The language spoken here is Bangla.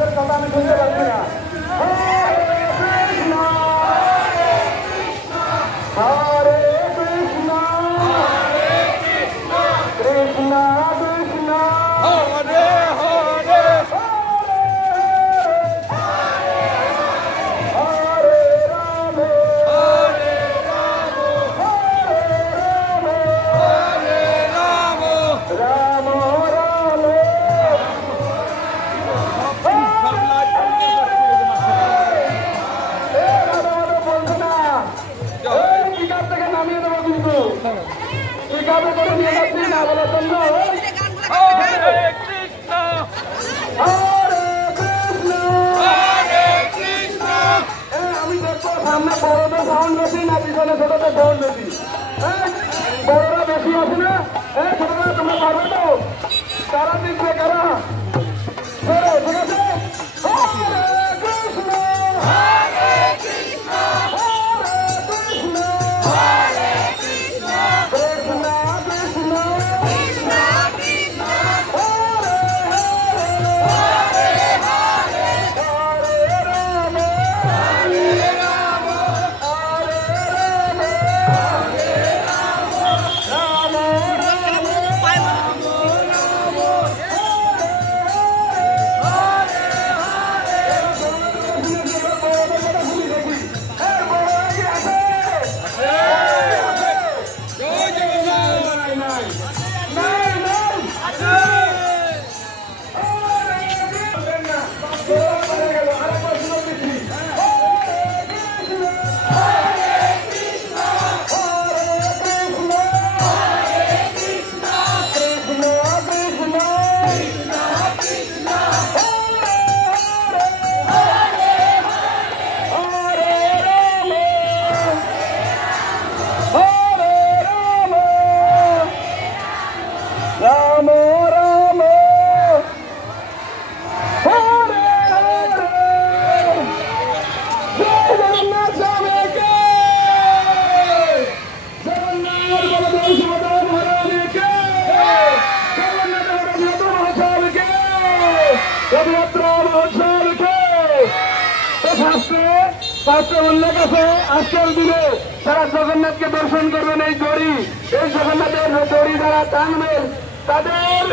আপনাদের কথা আমি শুনতে পাচ্ছি না। হরে কৃষ্ণ কৃষ্ণ কৃষ্ণ হরে হরে হরে রাম হরে রাম হরে রাম রাম রাম বলছে না পিকআপ থেকে নামিয়ে দেবো কিন্তু পিকআপে করে নিয়ে যাচ্ছি না বলার জন্য। হরে কৃষ্ণ হরে কৃষ্ণ হরে কৃষ্ণ আমি দেখবো সামনে বড়দের সাউন্ড বেশি না পিছনে ছোটদের সাউন্ড বেশি। বড়রা বেশি আছে না ছোটরা তোমরা পারবে তো তারা দিচ্ছে কারা ঠিক আছে। হরে কৃষ্ণ হরে কৃষ্ণ হরে কৃষ্ণ হরে কৃষ্ণ কৃষ্ণ কৃষ্ণ কৃষ্ণ কৃষ্ণ হরে হরে হরে হরে রাম হরে রাম হরে রাম রাম জয় জগন্নাথ राम राम हरे हरे जय जगन्नाथ स्वामी के जगन्नाथ बलदेव सुभद्रा महाराज के जगन्नाथ रथयात्रा महोत्सव के रथयात्रा महोत्सव के तो शास्त्रे उल्लेख আছে আজকের দিনে তারা জগন্নাথকে দর্শন করবেন এই জড়ি এই জগন্নাথের জড়ি যারা টানবেন তাদের